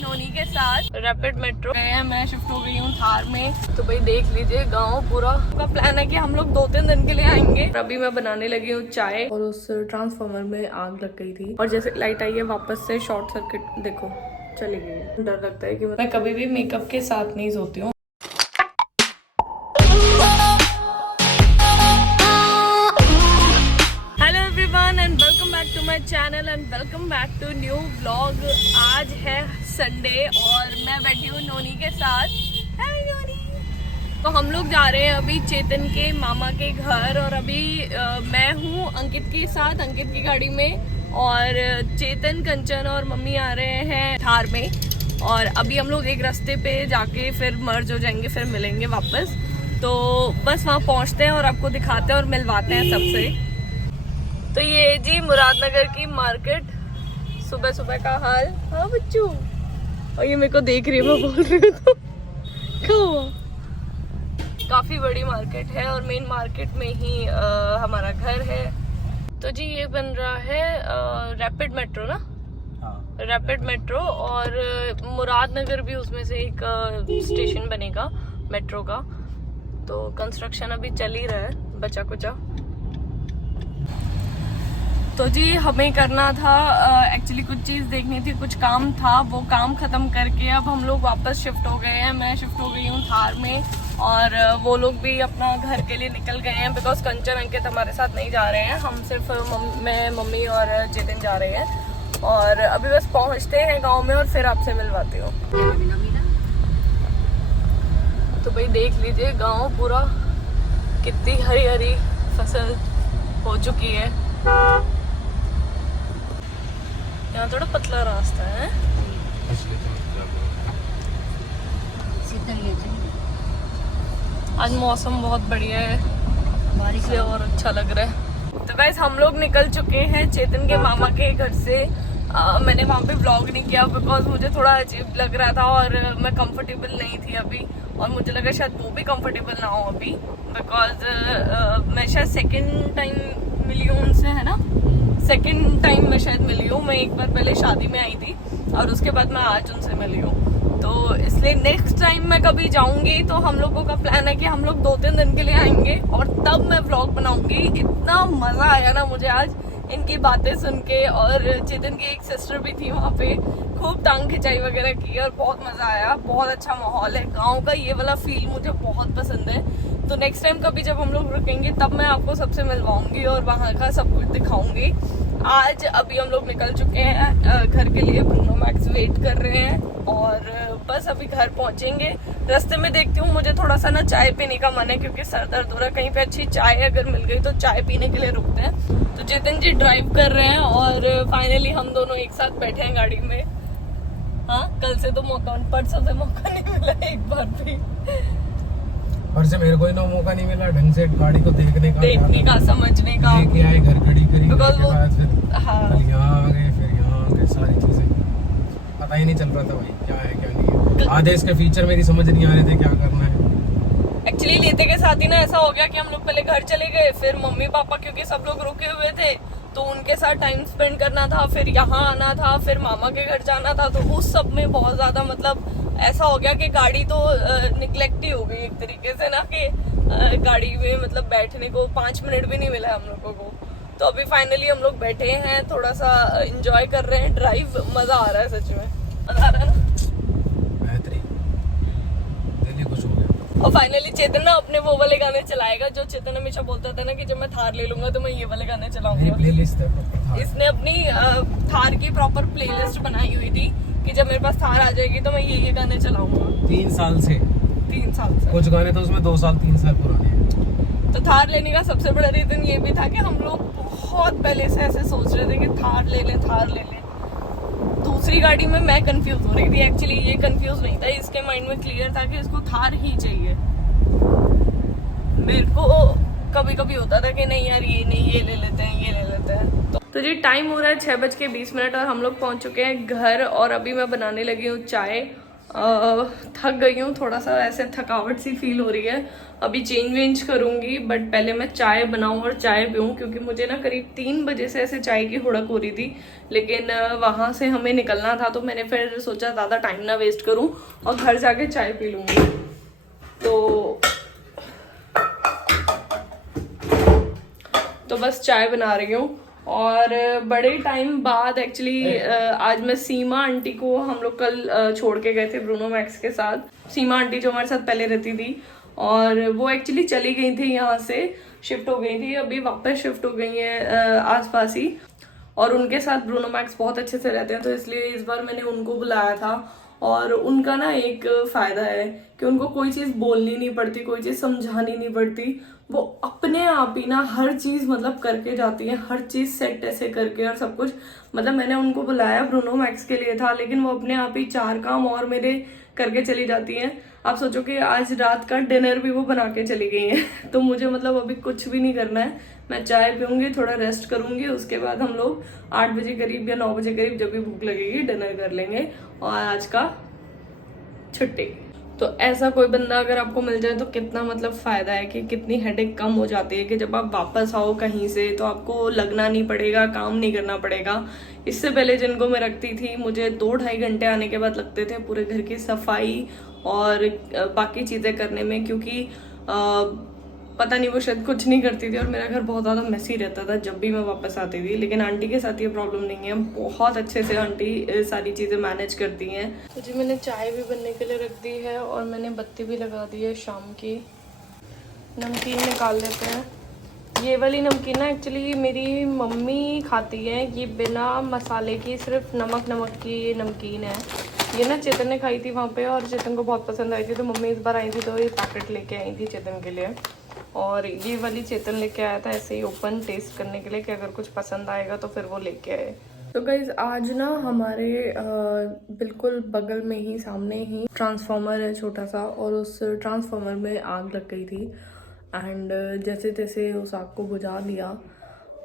नोनी के साथ rapid metro गए हैं। मैं शिफ्ट हो गई हूँ थार में। तो भाई देख लीजिए गांव पूरा का प्लान है कि हम लोग 2-3 दिन के लिए आएंगे। अभी मैं बनाने लगी हूँ चाय और उस ट्रांसफार्मर में आग लग गई थी और जैसे लाइट आई है वापस से शॉर्ट सर्किट देखो चली गई। डर लगता है कि मैं कभी भी मेकअप के साथ नहीं सोती हूँ। And welcome back to my channel and welcome back to new vlog. आज है संडे और मैं बैठी हूँ नोनी के साथ। हाय नोनी। तो हम लोग जा रहे हैं अभी चेतन के मामा के घर और अभी मैं हूँ अंकित के साथ, अंकित की गाड़ी में, और चेतन, कंचन और मम्मी आ रहे हैं थार में। और अभी हम लोग एक रास्ते पे जाके फिर मर्ज हो जाएंगे, फिर मिलेंगे वापस। तो बस वहाँ पहुँचते हैं और आपको दिखाते हैं और मिलवाते हैं सबसे। तो ये जी मुरादनगर की मार्केट, सुबह सुबह का हाल। हाँ बच्चू, और ये मेरे को देख रही है, मैं बोल रही हूँ तो क्या हुआ। काफी बड़ी मार्केट है और मेन मार्केट में ही हमारा घर है। तो जी ये बन रहा है रैपिड मेट्रो ना। हाँ। रैपिड मेट्रो और मुरादनगर भी उसमें से एक स्टेशन बनेगा मेट्रो का। तो कंस्ट्रक्शन अभी चल ही रहा है बचा कुचा। तो जी हमें करना था एक्चुअली कुछ चीज़ देखनी थी, कुछ काम था, वो काम खत्म करके अब हम लोग वापस शिफ्ट हो गए हैं। मैं शिफ्ट हो गई हूँ थार में और वो लोग भी अपना घर के लिए निकल गए हैं बिकॉज कंचन अंकित हमारे साथ नहीं जा रहे हैं। हम सिर्फ मैं, मम्मी और चेतन जा रहे हैं और अभी बस पहुँचते हैं गाँव में और फिर आपसे मिलवाती हूँ। तो भाई देख लीजिए गाँव पूरा कितनी हरी हरी फसल हो चुकी है। यहाँ थोड़ा पतला रास्ता है। आज मौसम बहुत बढ़िया है, बारिश से और अच्छा लग रहा है। तो गाइस हम लोग निकल चुके हैं चेतन के मामा के घर से। मैंने वहाँ पे व्लॉग नहीं किया बिकॉज मुझे थोड़ा अजीब लग रहा था और मैं कंफर्टेबल नहीं थी अभी, और मुझे लगा शायद वो भी कंफर्टेबल ना हो अभी बिकॉज मैं शायद सेकेंड टाइम मिली हूँ उनसे, है ना। सेकेंड टाइम मैं शायद मिली हूँ। मैं एक बार पहले शादी में आई थी और उसके बाद मैं आज उनसे मिली हूँ। तो इसलिए नेक्स्ट टाइम मैं कभी जाऊंगी तो हम लोगों का प्लान है कि हम लोग 2-3 दिन के लिए आएंगे और तब मैं व्लॉग बनाऊंगी। इतना मजा आया ना मुझे आज इनकी बातें सुन के, और चेतन की एक सिस्टर भी थी वहाँ पे, खूब टांग खिंचाई वगैरह की और बहुत मजा आया। बहुत अच्छा माहौल है गाँव का, ये वाला फील मुझे बहुत पसंद है। तो नेक्स्ट टाइम कभी जब हम लोग रुकेंगे तब मैं आपको सबसे मिलवाऊंगी और वहाँ का सब कुछ दिखाऊंगी। आज अभी हम लोग निकल चुके हैं घर के लिए। ब्रूनो मैक्स वेट कर रहे हैं और बस अभी घर पहुंचेंगे। रास्ते में देखती हूँ, मुझे थोड़ा सा ना चाय पीने का मन है क्योंकि सर दर्द हो रहा है। कहीं पे अच्छी चाय अगर मिल गई तो चाय पीने के लिए रुकते हैं। तो चेतन जी ड्राइव कर रहे हैं और फाइनली हम दोनों एक साथ बैठे हैं गाड़ी में। हाँ, कल से तो मौका, परसों से मौका नहीं मिला एक बार भी। और से मेरे को ही ना मौका नहीं मिला ढंग से गाड़ी को देखने का समझने का। लेके आए, घर खड़ी करी, बिकॉज वो फिर हाँ यहाँ आ गए, फिर यहाँ आ गए, सारी चीजें पता ही नहीं चल रहा था भाई क्या है क्या नहीं है। आधे इसके फीचर मेरी समझ नहीं आ रहे थे क्या करना है। एक्चुअली लेते के साथ ही ना ऐसा हो गया कि हम लोग पहले घर चले गए, फिर मम्मी पापा क्योंकि सब लोग रुके हुए थे तो उनके साथ टाइम स्पेंड करना था, फिर यहाँ आना था, फिर मामा के घर जाना था। तो उस सब में बहुत ज्यादा मतलब ऐसा हो गया कि गाड़ी तो निग्लेक्ट ही हो गई एक तरीके से ना, कि गाड़ी में मतलब बैठने को 5 मिनट भी नहीं मिला हम लोगों को। तो अभी फाइनली हम लोग बैठे हैं, थोड़ा सा एंजॉय कर रहे हैं ड्राइव। मजा आ रहा है सच में, मजा आ रहा है ना, बेहतरीन, दिल ही खुश हो गया। और फाइनली चेतन ना अपने वो वाले गाने चलाएगा जो चेतन हमेशा बोलता था ना कि जब मैं थार ले लूंगा तो मैं ये वाले गाने चलाऊंगा। प्लेलिस्ट है, इसने अपनी थार की प्रॉपर प्लेलिस्ट बनाई हुई थी कि जब मेरे पास थार आ जाएगी तो मैं ये गाने चलाऊंगा। 3 साल से कुछ गाने तो उसमें 2 साल 3 साल पुराने हैं। तो थार लेने का सबसे बड़ा रीजन ये भी था कि हम लोग बहुत पहले से ऐसे सोच रहे थे कि थार ले लें, थार ले लें। दूसरी गाड़ी में मैं कंफ्यूज हो रही थी, एक्चुअली ये कंफ्यूज नहीं था, इसके माइंड में क्लियर था कि इसको थार ही चाहिए। मेरे को कभी कभी होता था कि नहीं यार ये नहीं, ये ले लेते हैं, ये ले लेते हैं। तो जी टाइम हो रहा है 6:20 और हम लोग पहुंच चुके हैं घर और अभी मैं बनाने लगी हूँ चाय थक गई हूँ, थोड़ा सा ऐसे थकावट सी फील हो रही है। अभी चेंज वेंज करूंगी, बट पहले मैं चाय बनाऊं और चाय पीऊं, क्योंकि मुझे ना करीब 3 बजे से ऐसे चाय की हुड़क हो रही थी। लेकिन वहां से हमें निकलना था, तो मैंने फिर सोचा ज़्यादा टाइम ना वेस्ट करूं और घर जाके चाय पी लूंगी। तो बस चाय बना रही हूँ। और बड़े टाइम बाद एक्चुअली आज मैं सीमा आंटी को, हम लोग कल छोड़ के गए थे ब्रूनो मैक्स के साथ। सीमा आंटी जो हमारे साथ पहले रहती थी, और वो एक्चुअली चली गई थी, यहाँ से शिफ्ट हो गई थी, अभी वापस शिफ्ट हो गई है आसपास ही। और उनके साथ ब्रूनो मैक्स बहुत अच्छे से रहते हैं, तो इसलिए इस बार मैंने उनको बुलाया था। और उनका ना एक फायदा है कि उनको कोई चीज़ बोलनी नहीं पड़ती, कोई चीज़ समझानी नहीं पड़ती, वो अपने आप ही ना हर चीज़ मतलब करके जाती है, हर चीज़ सेट ऐसे करके और सब कुछ। मतलब मैंने उनको बुलाया ब्रूनो मैक्स के लिए था, लेकिन वो अपने आप ही 4 काम और मेरे करके चली जाती हैं। आप सोचो कि आज रात का डिनर भी वो बना के चली गई हैं। तो मुझे मतलब अभी कुछ भी नहीं करना है, मैं चाय पीऊंगी, थोड़ा रेस्ट करूंगी, उसके बाद हम लोग 8 बजे करीब या 9 बजे करीब जब भी भूख लगेगी डिनर कर लेंगे, और आज का छुट्टी। तो ऐसा कोई बंदा अगर आपको मिल जाए तो कितना मतलब फायदा है, कि कितनी हेडेक कम हो जाती है, कि जब आप वापस आओ कहीं से तो आपको लगना नहीं पड़ेगा, काम नहीं करना पड़ेगा। इससे पहले जिनको मैं रखती थी, मुझे 2-2.5 घंटे आने के बाद लगते थे पूरे घर की सफाई और बाकी चीज़ें करने में, क्योंकि पता नहीं वो शायद कुछ नहीं करती थी और मेरा घर बहुत ज़्यादा मेसी रहता था जब भी मैं वापस आती थी। लेकिन आंटी के साथ ये प्रॉब्लम नहीं है, बहुत अच्छे से आंटी सारी चीज़ें मैनेज करती हैं। तो जी मैंने चाय भी बनने के लिए रख दी है, और मैंने बत्ती भी लगा दी है शाम की। नमकीन निकाल लेते हैं। ये वाली नमकीन ना एक्चुअली मेरी मम्मी खाती है, ये बिना मसाले की, सिर्फ नमक की ये नमकीन है। ये ना चेतन ने खाई थी वहाँ पे, और चेतन को बहुत पसंद आई थी, तो मम्मी इस बार आई थी तो ये पैकेट लेके आई थी चेतन के लिए। और ये वाली चेतन लेके आया था ऐसे ही ओपन टेस्ट करने के लिए, कि अगर कुछ पसंद आएगा तो फिर वो लेके आए। तो गाइज आज ना हमारे बिल्कुल बगल में ही, सामने ही ट्रांसफार्मर है छोटा सा, और उस ट्रांसफार्मर में आग लग गई थी। एंड जैसे तैसे उस आग को बुझा लिया।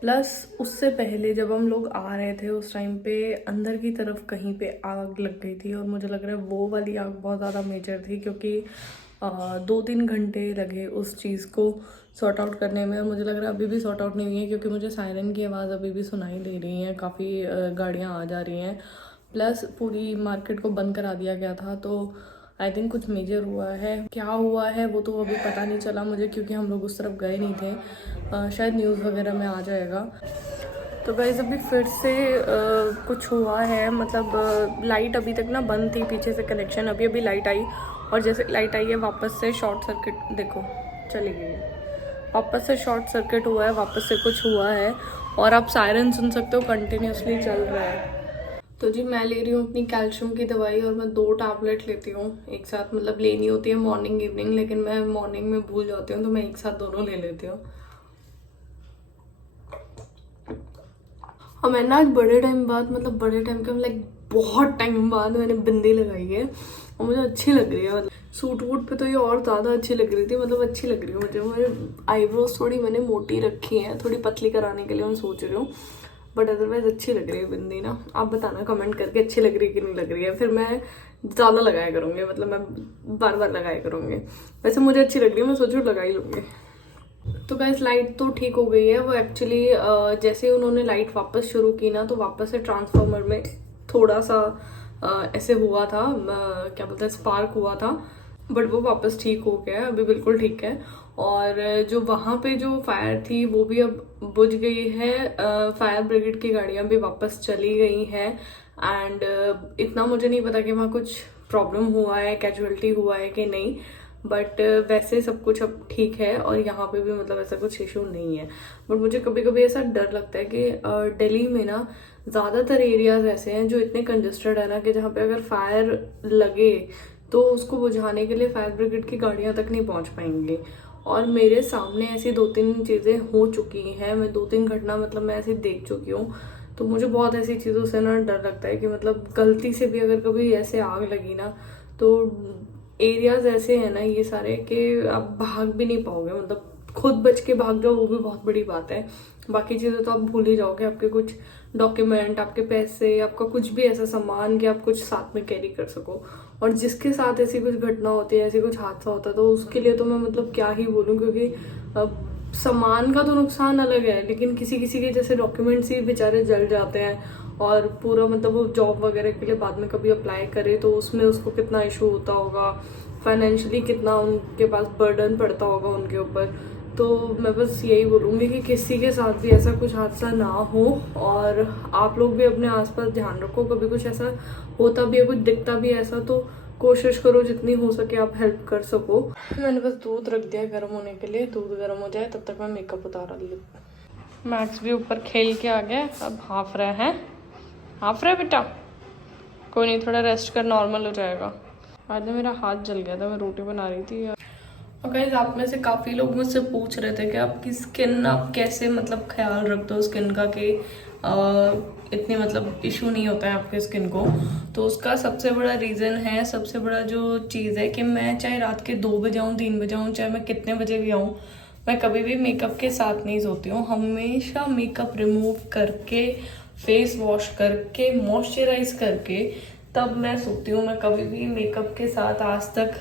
प्लस उससे पहले जब हम लोग आ रहे थे उस टाइम पे अंदर की तरफ कहीं पे आग लग गई थी, और मुझे लग रहा है वो वाली आग बहुत ज़्यादा मेजर थी, क्योंकि 2-3 घंटे लगे उस चीज़ को सॉर्ट आउट करने में। मुझे लग रहा है अभी भी सॉर्ट आउट नहीं हुई है, क्योंकि मुझे सायरन की आवाज़ अभी भी सुनाई दे रही है, काफ़ी गाड़ियाँ आ जा रही हैं। प्लस पूरी मार्केट को बंद करा दिया गया था, तो आई थिंक कुछ मेजर हुआ है। क्या हुआ है वो तो अभी पता नहीं चला मुझे, क्योंकि हम लोग उस तरफ गए नहीं थे। शायद न्यूज़ वगैरह में आ जाएगा। तो गाइस अभी फिर से कुछ हुआ है, मतलब लाइट अभी तक ना बंद थी पीछे से कनेक्शन, अभी लाइट आई, और जैसे लाइट आई है वापस से शॉर्ट सर्किट, देखो चली गई है, वापस से शॉर्ट सर्किट हुआ है, वापस से कुछ हुआ है, और आप सायरन सुन सकते हो कंटिन्यूसली चल रहा है। तो जी मैं ले रही हूँ अपनी कैल्शियम की दवाई, और मैं 2 टैबलेट लेती हूँ एक साथ, मतलब लेनी होती है मॉर्निंग इवनिंग, लेकिन मैं मॉर्निंग में भूल जाती हूँ, तो मैं एक साथ दोनों ले लेती हूँ। और मैंने आज बड़े टाइम बाद, मतलब बड़े टाइम के लाइक बहुत टाइम बाद मैंने बिंदी लगाई है, और मुझे अच्छी लग रही है। मतलब सूट वूट पे तो ये और ज़्यादा अच्छी लग रही थी, मतलब अच्छी लग रही है मुझे। मेरे आईब्रोज थोड़ी मैंने मोटी रखी हैं, थोड़ी पतली कराने के लिए मैं सोच रही हूँ, बट अदरवाइज अच्छी लग रही है बिंदी ना। आप बताना कमेंट करके अच्छी लग रही है कि नहीं लग रही है, फिर मैं ज़्यादा लगाया करूँगी, मतलब मैं बार बार लगाया करूँगी। वैसे मुझे अच्छी लग रही है, मैं सोचूँ लगा ही लूँगी। तो गाइस लाइट तो ठीक हो गई है। वो एक्चुअली जैसे उन्होंने लाइट वापस शुरू की ना, तो वापस से ट्रांसफार्मर में थोड़ा सा ऐसे हुआ था, क्या बोलते हैं, स्पार्क हुआ था, बट वो वापस ठीक हो गया है, अभी बिल्कुल ठीक है। और जो वहाँ पे जो फायर थी वो भी अब बुझ गई है, फायर ब्रिगेड की गाड़ियाँ भी वापस चली गई हैं। एंड इतना मुझे नहीं पता कि वहाँ कुछ प्रॉब्लम हुआ है, कैजुअलिटी हुआ है कि नहीं, बट वैसे सब कुछ अब ठीक है, और यहाँ पे भी मतलब ऐसा कुछ इशू नहीं है। बट मुझे कभी कभी ऐसा डर लगता है कि दिल्ली में ना ज़्यादातर एरियाज ऐसे हैं जो इतने कंजेस्टेड है ना, कि जहाँ पे अगर फायर लगे तो उसको बुझाने के लिए फायर ब्रिगेड की गाड़ियाँ तक नहीं पहुँच पाएंगी। और मेरे सामने ऐसी 2-3 चीज़ें हो चुकी हैं, मैं 2-3 घटना मतलब मैं ऐसी देख चुकी हूँ। तो मुझे बहुत ऐसी चीज़ों से ना डर लगता है कि मतलब गलती से भी अगर कभी ऐसे आग लगी ना, तो एरियाज ऐसे हैं ना ये सारे कि आप भाग भी नहीं पाओगे, मतलब खुद बच के भाग जाओ वो भी बहुत बड़ी बात है, बाकी चीज़ें तो आप भूल ही जाओगे, आपके कुछ डॉक्यूमेंट, आपके पैसे, आपका कुछ भी ऐसा सामान कि आप कुछ साथ में कैरी कर सको। और जिसके साथ ऐसी कुछ घटना होती है, ऐसी कुछ हादसा होता है, तो उसके लिए तो मैं मतलब क्या ही बोलूँ, क्योंकि सामान का तो नुकसान अलग है, लेकिन किसी किसी के जैसे डॉक्यूमेंट्स ही बेचारे जल जाते हैं। और पूरा मतलब वो जॉब वगैरह के लिए बाद में कभी अप्लाई करे तो उसमें उसको कितना इशू होता होगा, फाइनेंशियली कितना उनके पास बर्डन पड़ता होगा उनके ऊपर। तो मैं बस यही बोलूँगी कि किसी के साथ भी ऐसा कुछ हादसा ना हो, और आप लोग भी अपने आसपास ध्यान रखो। कभी कुछ ऐसा होता भी है, कुछ दिखता भी है ऐसा, तो कोशिश करो जितनी हो सके आप हेल्प कर सको। मैंने बस दूध रख दिया गर्म होने के लिए, दूध गर्म हो जाए तब तक मैं मेकअप उतार ली। मैक्स भी ऊपर खेल के आ गया, अब हाफ रहा है। हाफ रहा है बेटा, कोई नहीं, थोड़ा रेस्ट कर, नॉर्मल हो जाएगा। आज ना मेरा हाथ जल गया था, मैं रोटी बना रही थी। और गाइस, आप में से काफ़ी लोग मुझसे पूछ रहे थे कि आपकी स्किन, आप कैसे मतलब ख्याल रखते हो स्किन का, कि इतनी मतलब इशू नहीं होता है आपके स्किन को। तो उसका सबसे बड़ा रीज़न है, सबसे बड़ा जो चीज़ है कि मैं चाहे रात के 2 बजे आऊँ, 3 बजे आऊँ, चाहे मैं कितने बजे भी आऊँ, मैं कभी भी मेकअप के साथ नहीं सोती हूँ। हमेशा मेकअप रिमूव करके, फेस वॉश करके, मॉइस्चराइज करके तब मैं सोती हूँ। मैं कभी भी मेकअप के साथ आज तक,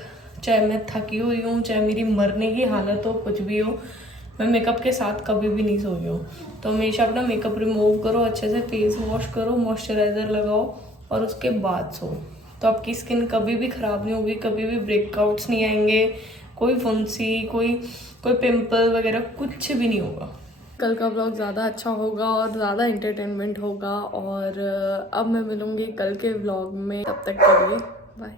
चाहे मैं थकी हुई हूँ, चाहे मेरी मरने की हालत हो, कुछ भी हो, मैं मेकअप के साथ कभी भी नहीं सोई हूँ। तो हमेशा अपना मेकअप रिमूव करो, अच्छे से फेस वॉश करो, मॉइस्चराइज़र लगाओ और उसके बाद सो। तो आपकी स्किन कभी भी ख़राब नहीं होगी, कभी भी ब्रेकआउट्स नहीं आएंगे, कोई फुंसी, कोई पिंपल वगैरह कुछ भी नहीं होगा। कल का ब्लॉग ज़्यादा अच्छा होगा और ज़्यादा एंटरटेनमेंट होगा। और अब मैं मिलूँगी कल के ब्लॉग में, तब तक के लिए बाय।